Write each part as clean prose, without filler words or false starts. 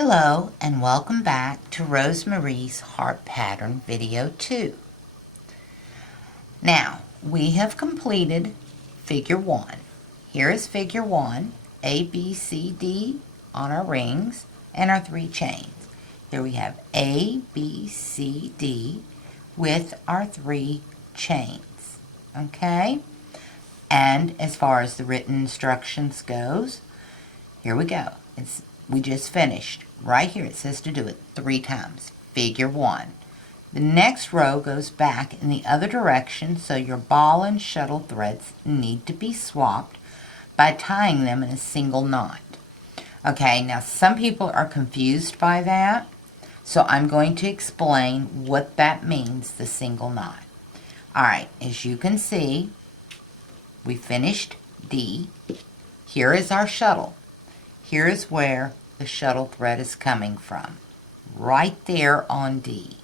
Hello and welcome back to Rosemarie's Heart Pattern Video 2. Now, we have completed Figure 1. Here is Figure 1, A, B, C, D on our rings and our 3 chains. Here we have A, B, C, D with our 3 chains. Okay? And as far as the written instructions goes, here we go. We just finished. Right here it says to do it 3 times. Figure 1. The next row goes back in the other direction, so your ball and shuttle threads need to be swapped by tying them in a single knot. Okay, now some people are confused by that, so I'm going to explain what that means, the single knot. Alright, as you can see, we finished D. Here is our shuttle. Here is where the shuttle thread is coming from, right there on D.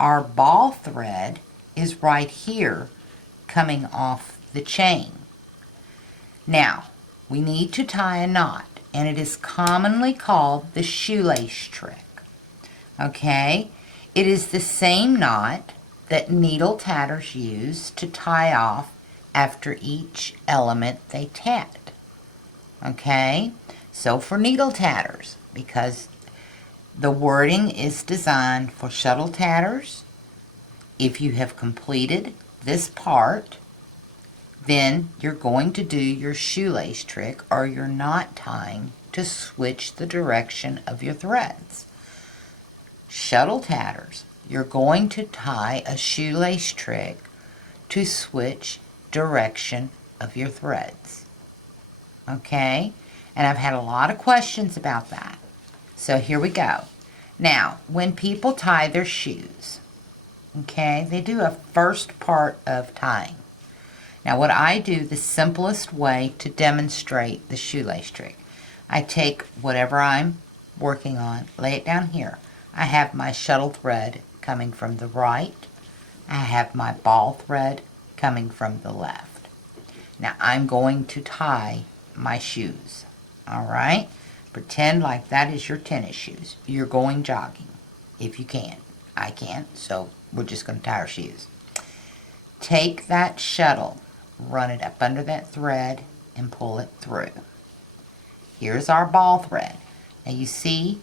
Our ball thread is right here coming off the chain. Now, we need to tie a knot, and it is commonly called the shoelace trick. Okay? It is the same knot that needle tatters use to tie off after each element they tat. Okay? So for needle tatters, because the wording is designed for shuttle tatters, if you have completed this part, then you're going to do your shoelace trick or your knot tying to switch the direction of your threads. Shuttle tatters, you're going to tie a shoelace trick to switch direction of your threads. Okay? And I've had a lot of questions about that. So here we go. Now, when people tie their shoes, okay, they do a first part of tying. Now, what I do, the simplest way to demonstrate the shoelace trick, I take whatever I'm working on, lay it down here. I have my shuttle thread coming from the right. I have my ball thread coming from the left. Now, I'm going to tie my shoes. All right? Pretend like that is your tennis shoes. You're going jogging, if you can. I can't, so we're just going to tie our shoes. Take that shuttle, run it up under that thread, and pull it through. Here's our ball thread. Now you see,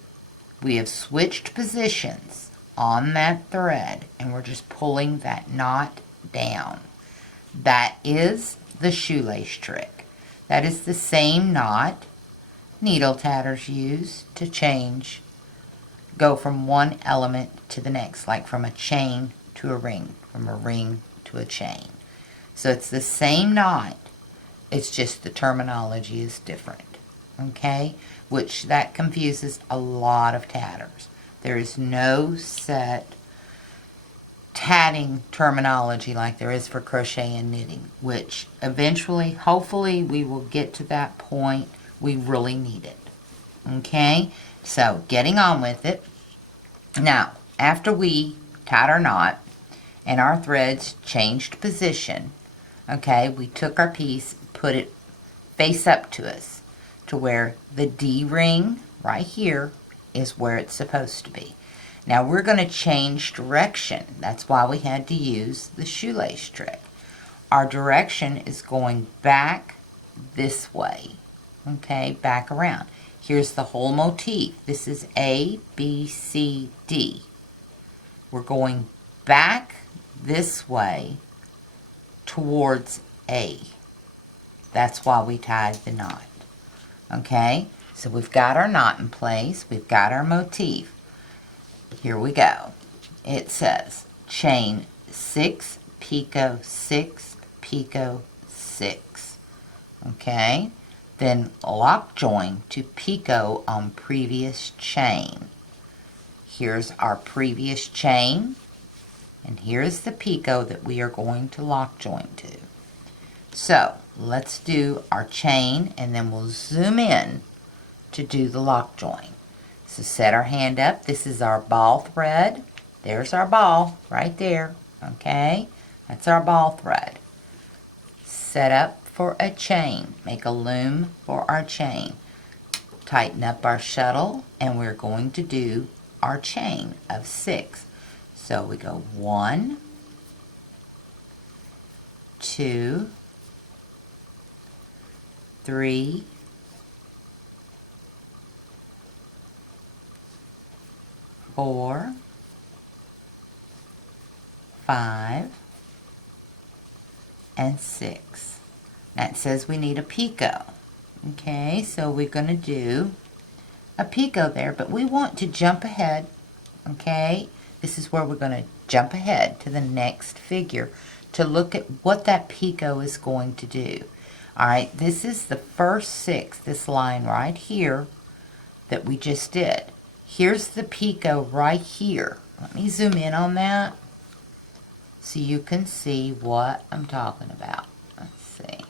we have switched positions on that thread, and we're just pulling that knot down. That is the shoelace trick. That is the same knot needle tatters use to go from one element to the next, like from a chain to a ring, from a ring to a chain. So it's the same knot, it's just the terminology is different, okay? Which that confuses a lot of tatters. There is no set tatting terminology like there is for crochet and knitting, which eventually, hopefully, we will get to that point. We really need it. Okay? So, getting on with it. Now, after we tied our knot and our threads changed position, okay, we took our piece, put it face up to us to where the D ring right here is where it's supposed to be. Now, we're going to change direction. That's why we had to use the shoelace trick. Our direction is going back this way. Okay, back around. Here's the whole motif. This is A, B, C, D. We're going back this way towards A. That's why we tied the knot. Okay, so we've got our knot in place. We've got our motif. Here we go. It says chain 6, picot 6, picot 6. Okay, then lock join to picot on previous chain. Here's our previous chain, and here's the picot that we are going to lock join to. So let's do our chain, and then we'll zoom in to do the lock join. So set our hand up. This is our ball thread. There's our ball right there. Okay, that's our ball thread. Set up for a chain. Make a loom for our chain. tighten up our shuttle, and we're going to do our chain of 6. So we go 1, 2, 3, 4, 5, and 6. That says we need a picot. Okay, so we're going to do a picot there, but we want to jump ahead. Okay, this is where we're going to jump ahead to the next figure to look at what that picot is going to do. Alright, this is the first 6, this line right here that we just did. Here's the picot right here. Let me zoom in on that so you can see what I'm talking about. Let's see.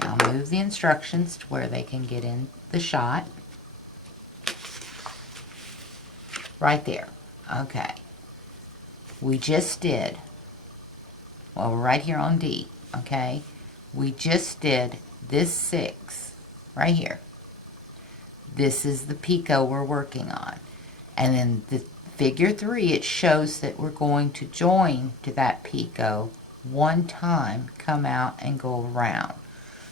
I'll move the instructions to where they can get in the shot. Right there. Okay. We just did, well, we're right here on D, okay? We just did this 6 right here. This is the picot we're working on. And then the figure 3, it shows that we're going to join to that picot one time, come out and go around.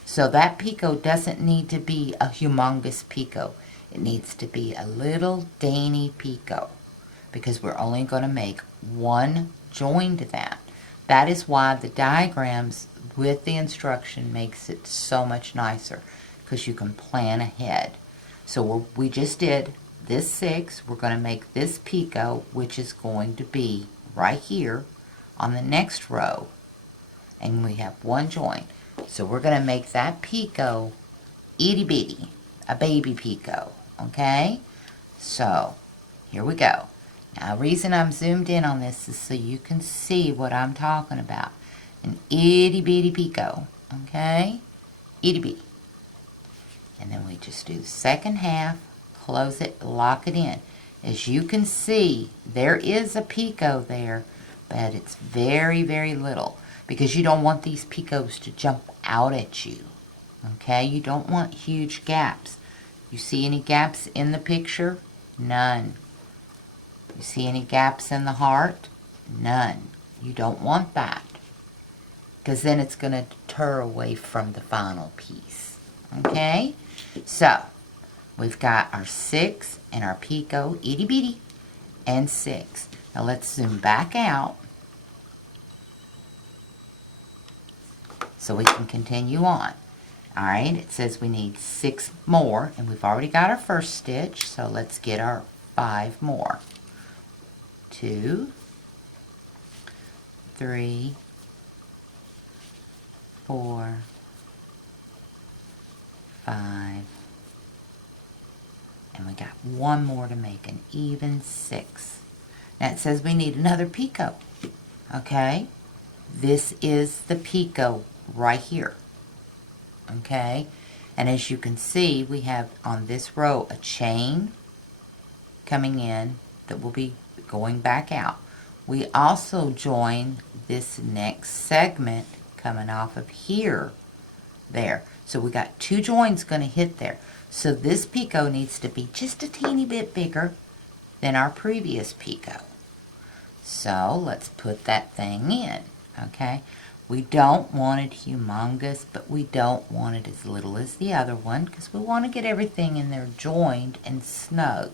So that picot doesn't need to be a humongous picot. It needs to be a little dainty picot because we're only going to make one join to that. That is why the diagrams with the instruction makes it so much nicer because you can plan ahead. So we just did this 6. We're going to make this picot, which is going to be right here on the next row. And we have one join. So we're going to make that picot itty bitty, a baby picot, okay? So here we go. Now the reason I'm zoomed in on this is so you can see what I'm talking about. An itty bitty picot, okay? Itty bitty. And then we just do the second half, close it, lock it in. As you can see, there is a picot there, but it's very, very little because you don't want these picots to jump out at you. Okay, you don't want huge gaps. You see any gaps in the picture? None. You see any gaps in the heart? None. You don't want that because then it's going to deter away from the final piece. Okay, so we've got our 6 and our picot, itty bitty, and 6. Now let's zoom back out so we can continue on. Alright, it says we need 6 more, and we've already got our first stitch, so let's get our 5 more. 2, 3, 4, 5, and we got one more to make an even 6. Now it says we need another picot. Okay, this is the picot right here. Okay, and as you can see, we have on this row a chain coming in that will be going back out. We also join this next segment coming off of here there. So we got 2 joins going to hit there. So this picot needs to be just a teeny bit bigger than our previous picot. So let's put that thing in. Okay, we don't want it humongous, but we don't want it as little as the other one because we want to get everything in there joined and snug,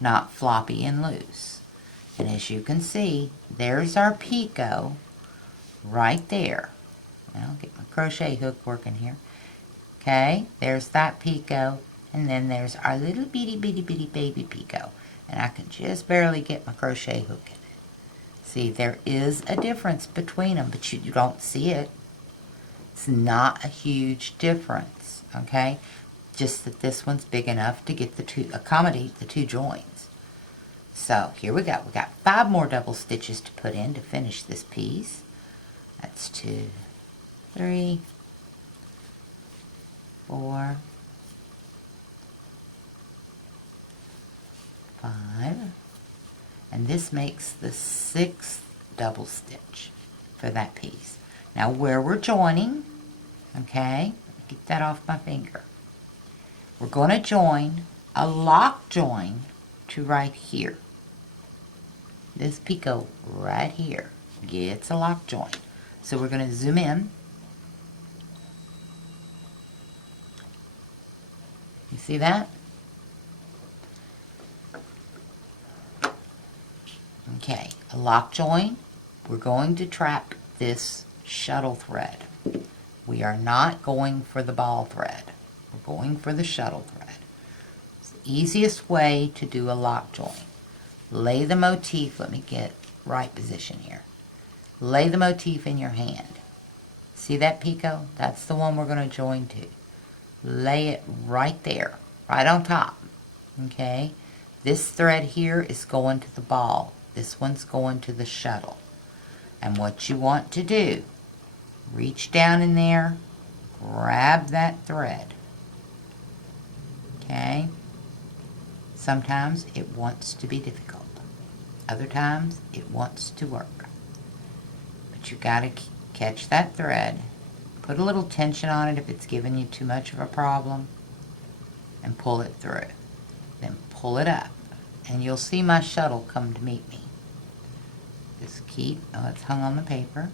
not floppy and loose. And as you can see, there's our picot right there. I'll get my crochet hook working here. Okay, there's that picot, and then there's our little bitty bitty bitty baby picot. And I can just barely get my crochet hook in it. See, there is a difference between them, but you don't see it. It's not a huge difference, okay? Just that this one's big enough to get accommodate the 2 joins. So here we go. We got 5 more double stitches to put in to finish this piece. That's 2, 3, 4, 5, and this makes the 6th double stitch for that piece. Now where we're joining, okay, get that off my finger. we're going to join a lock join to right here. This picot right here gets a lock join. So we're going to zoom in. You see that? Okay, a lock join. We're going to trap this shuttle thread. We are not going for the ball thread. We're going for the shuttle thread. It's the easiest way to do a lock join. Lay the motif, let me get right position here. Lay the motif in your hand. See that picot? That's the one we're going to join to. Lay it right there, right on top. Okay? This thread here is going to the ball. This one's going to the shuttle. And what you want to do, reach down in there, grab that thread. Okay? Sometimes it wants to be difficult. Other times it wants to work. But you got to catch that thread, put a little tension on it if it's giving you too much of a problem, and pull it through. Then pull it up, and you'll see my shuttle come to meet me. Just keep, oh, it's hung on the paper.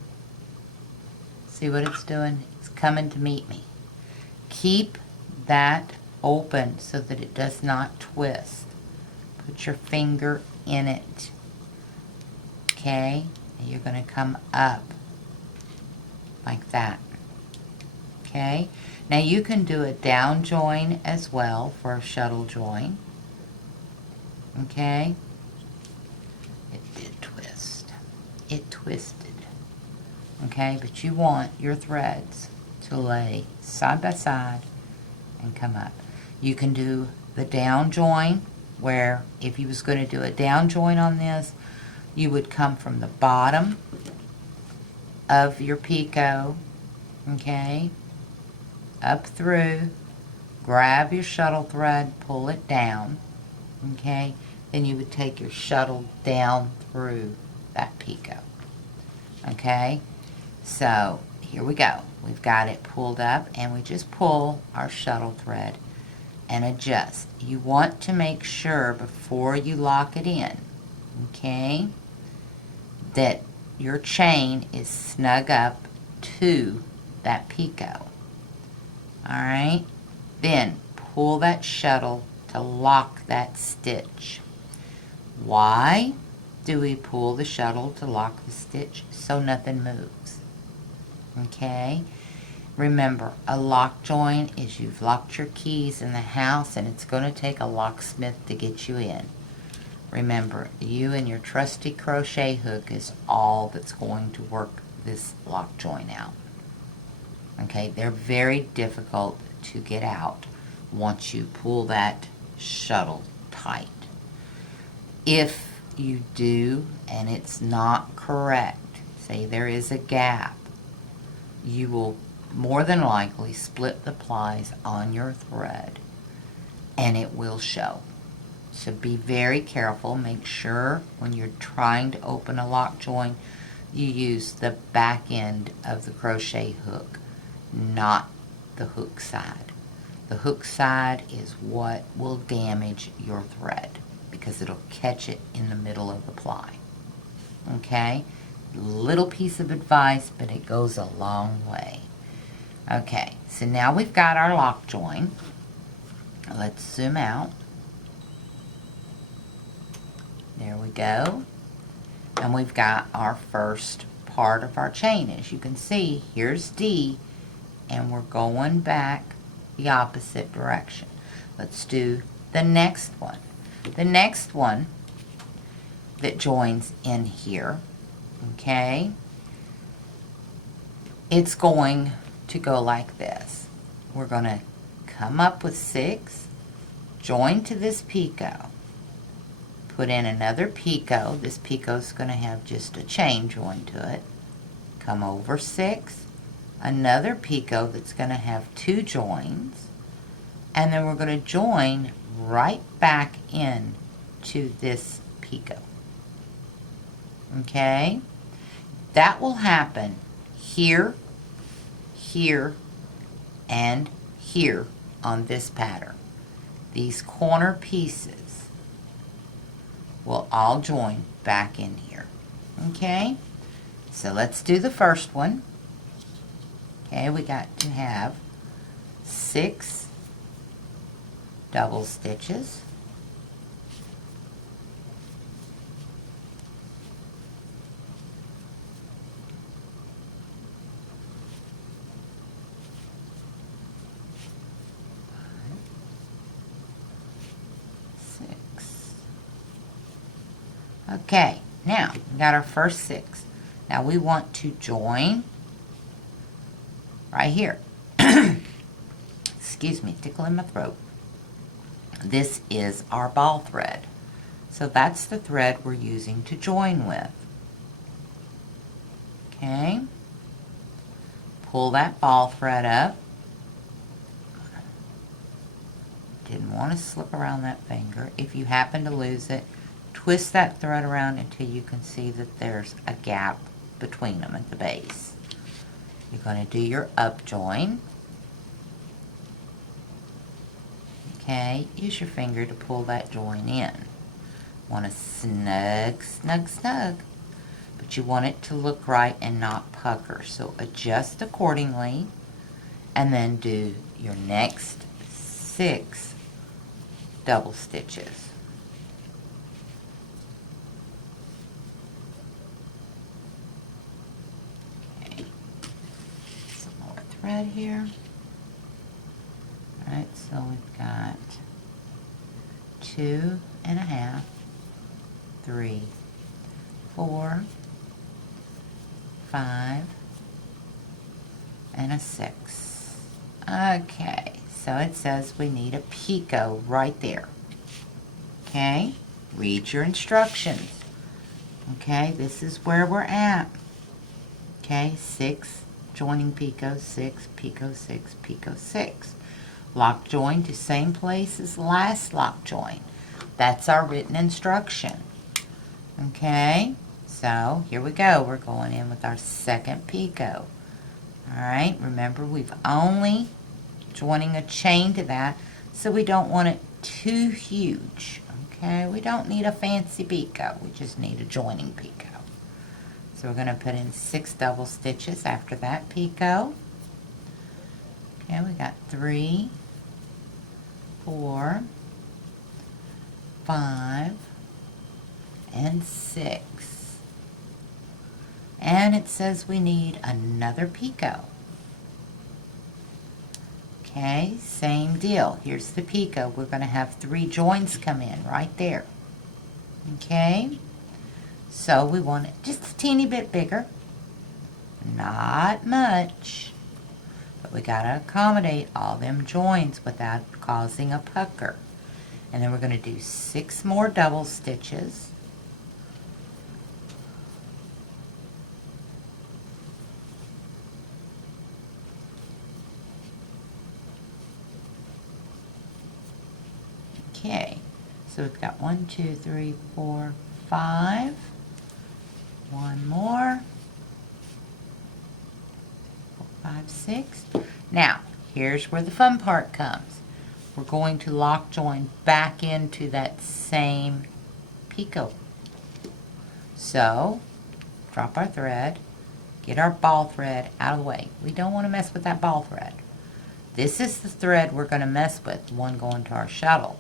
See what it's doing? It's coming to meet me. Keep that open so that it does not twist. Put your finger in it. Okay? And you're going to come up like that. Okay? Now you can do a down join as well for a shuttle join. Okay? It did twist. It twisted. Okay? But you want your threads to lay side by side and come up. You can do the down join, where if you was going to do a down join on this, you would come from the bottom of your picot, okay, up through, grab your shuttle thread, pull it down, okay, then you would take your shuttle down through that picot, okay. So here we go. We've got it pulled up, and we just pull our shuttle thread and adjust. You want to make sure before you lock it in, okay, that your chain is snug up to that picot. Alright? Then pull that shuttle to lock that stitch. Why do we pull the shuttle to lock the stitch? So nothing moves. Okay? Remember, a lock join is you've locked your keys in the house, and it's going to take a locksmith to get you in. Remember, you and your trusty crochet hook is all that's going to work this lock join out. Okay, they're very difficult to get out once you pull that shuttle tight. If you do and it's not correct, say there is a gap, you will more than likely split the plies on your thread, and it will show. So be very careful. Make sure when you're trying to open a lock join, you use the back end of the crochet hook, not the hook side. The hook side is what will damage your thread because it'll catch it in the middle of the ply. Okay? Little piece of advice, but it goes a long way. Okay, so now we've got our lock join. Let's zoom out. There we go. And we've got our first part of our chain. As you can see, here's D, and we're going back the opposite direction. Let's do the next one. The next one that joins in here, okay, it's going to go like this. We're going to come up with 6, join to this picot, put in another picot. This picot's going to have just a chain joined to it. Come over 6, another picot that's going to have 2 joins, and then we're going to join right back in to this picot. Okay? That will happen here, here, and here on this pattern. these corner pieces will all join back in here. Okay, so let's do the first one. Okay, we got to have 6 double stitches. Okay, now we got our first 6. Now we want to join right here. Excuse me, tickle in my throat. This is our ball thread. So that's the thread we're using to join with. Okay, pull that ball thread up. Didn't want to slip around that finger. If you happen to lose it, twist that thread around until you can see that there's a gap between them at the base. You're going to do your up join. Okay, use your finger to pull that join in. Want to snug, snug, snug. But you want it to look right and not pucker. So adjust accordingly and then do your next 6 double stitches. Okay, some more thread here. Alright, so we've got 2.5, 3, 4, 5, and a 6. Okay, so it says we need a picot right there. Okay, read your instructions. Okay, this is where we're at. Okay, 6 joining picot, 6, picot, 6, picot, 6. Lock join to same place as last lock join. That's our written instruction. Okay, so here we go. We're going in with our second picot. Alright, remember we've only joining a chain to that, so we don't want it too huge. Okay, we don't need a fancy picot, we just need a joining picot. So we're going to put in 6 double stitches after that picot. Okay, we got 3, 4, 5, and 6. And it says we need another picot. Okay, same deal. Here's the picot. We're going to have 3 joins come in right there. Okay, so we want it just a teeny bit bigger. Not much. But we got to accommodate all them joins without causing a pucker. And then we're going to do 6 more double stitches. Okay, so we've got 1, 2, 3, 4, 5. One more. 4, 5, 6. Now, here's where the fun part comes. We're going to lock join back into that same picot. So, drop our thread, get our ball thread out of the way. We don't want to mess with that ball thread. This is the thread we're going to mess with, the one going to our shuttle.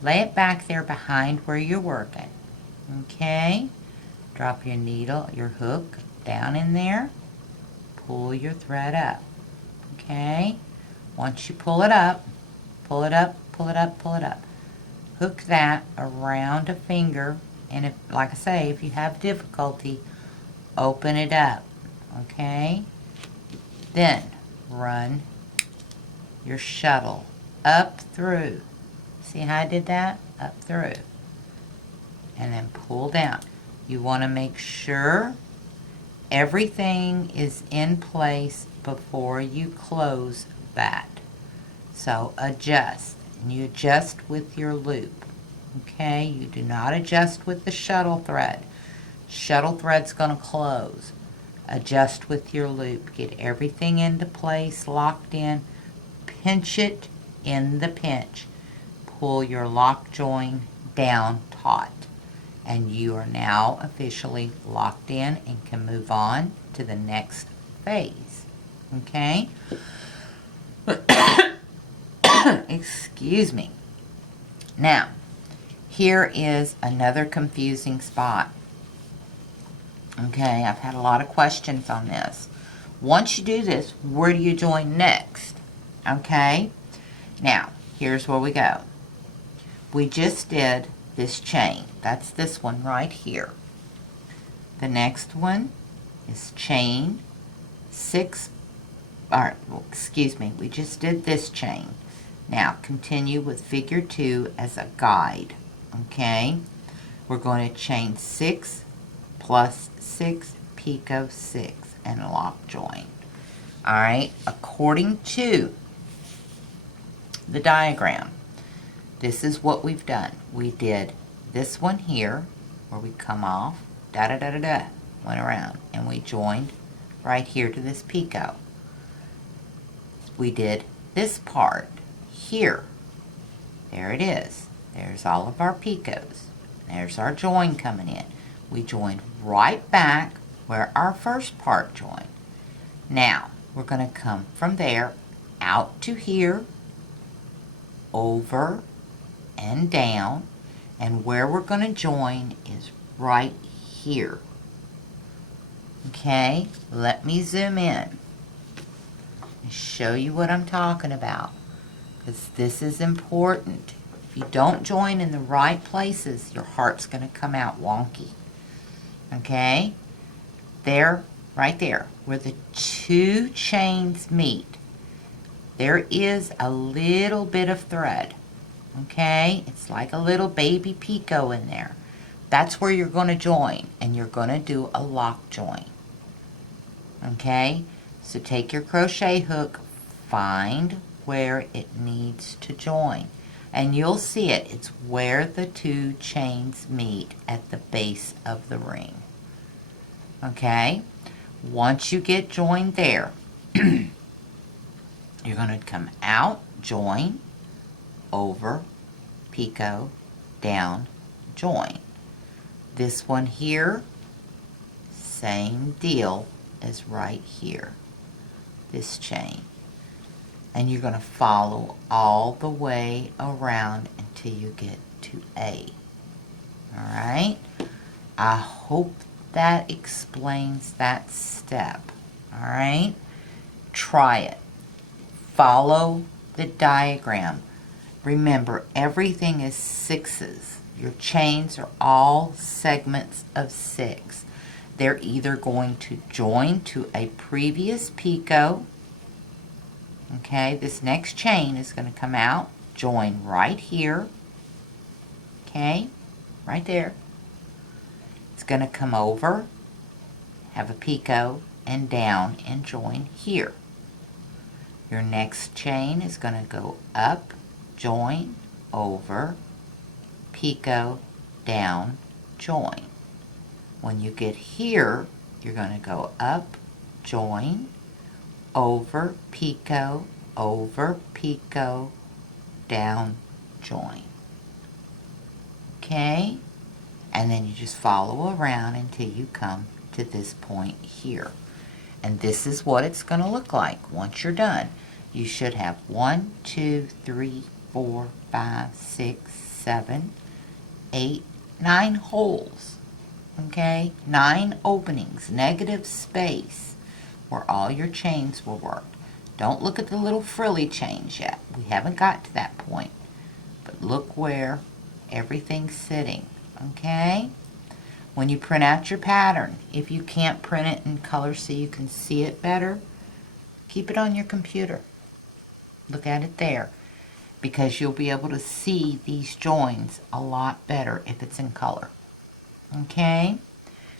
Lay it back there behind where you're working. Okay? Drop your needle, your hook down in there. Pull your thread up. Okay? Once you pull it up, pull it up, pull it up, pull it up. Hook that around a finger, and if, like I say, if you have difficulty, open it up. Okay? Then run your shuttle up through. See how I did that? Up through. And then pull down. You want to make sure everything is in place before you close that. So adjust. And you adjust with your loop. Okay? You do not adjust with the shuttle thread. Shuttle thread's going to close. Adjust with your loop. Get everything into place, locked in. Pinch it in the pinch. pull your lock join down taut. And you are now officially locked in and can move on to the next phase. Okay? Excuse me. Now, here is another confusing spot. Okay, I've had a lot of questions on this. Once you do this, where do you join next? Okay? Now, here's where we go. We just did this chain. That's this one right here. The next one is chain 6, excuse me, we just did this chain. Now continue with figure 2 as a guide. Okay? We're going to chain 6 plus 6, picot 6, and lock join. Alright, according to the diagram, this is what we've done. We did this one here, where we come off, da-da-da-da-da, went around, and we joined right here to this picot. We did this part here. There it is. There's all of our picots. There's our join coming in. We joined right back where our first part joined. Now, we're going to come from there out to here, over and down, and where we're going to join is right here. Okay, let me zoom in and show you what I'm talking about, because this is important. If you don't join in the right places, your heart's going to come out wonky. Okay, there, right there, where the two chains meet, there is a little bit of thread. Okay, it's like a little baby picot in there. That's where you're going to join, and you're going to do a lock join. Okay, so take your crochet hook, find where it needs to join, and you'll see it. It's where the two chains meet at the base of the ring. Okay, once you get joined there, you're going to come out, join, over, picot, down, join. This one here, same deal as right here, this chain. And you're going to follow all the way around until you get to A. Alright? I hope that explains that step. Alright? Try it. Follow the diagram. Remember, everything is sixes. Your chains are all segments of 6. They're either going to join to a previous picot. Okay, this next chain is going to come out, join right here. Okay, right there. It's going to come over, have a picot, and down and join here. Your next chain is going to go up, join, over, picot, down, join. When you get here, you're going to go up, join, over, picot, down, join. Okay? And then you just follow around until you come to this point here. And this is what it's going to look like once you're done. You should have 1, 2, 3, 4, 5, 6, 7, 8, 9 holes. Okay? 9 openings, negative space, where all your chains will work. Don't look at the little frilly chains yet. We haven't got to that point. But look where everything's sitting. Okay? When you print out your pattern, if you can't print it in color so you can see it better, keep it on your computer. Look at it there, because you'll be able to see these joins a lot better if it's in color. Okay?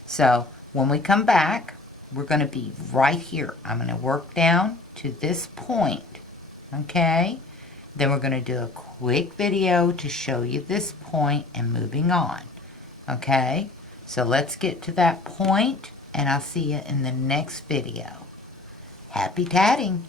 So when we come back, we're going to be right here. I'm going to work down to this point. Okay? Then we're going to do a quick video to show you this point and moving on. Okay? So let's get to that point, and I'll see you in the next video. Happy tatting!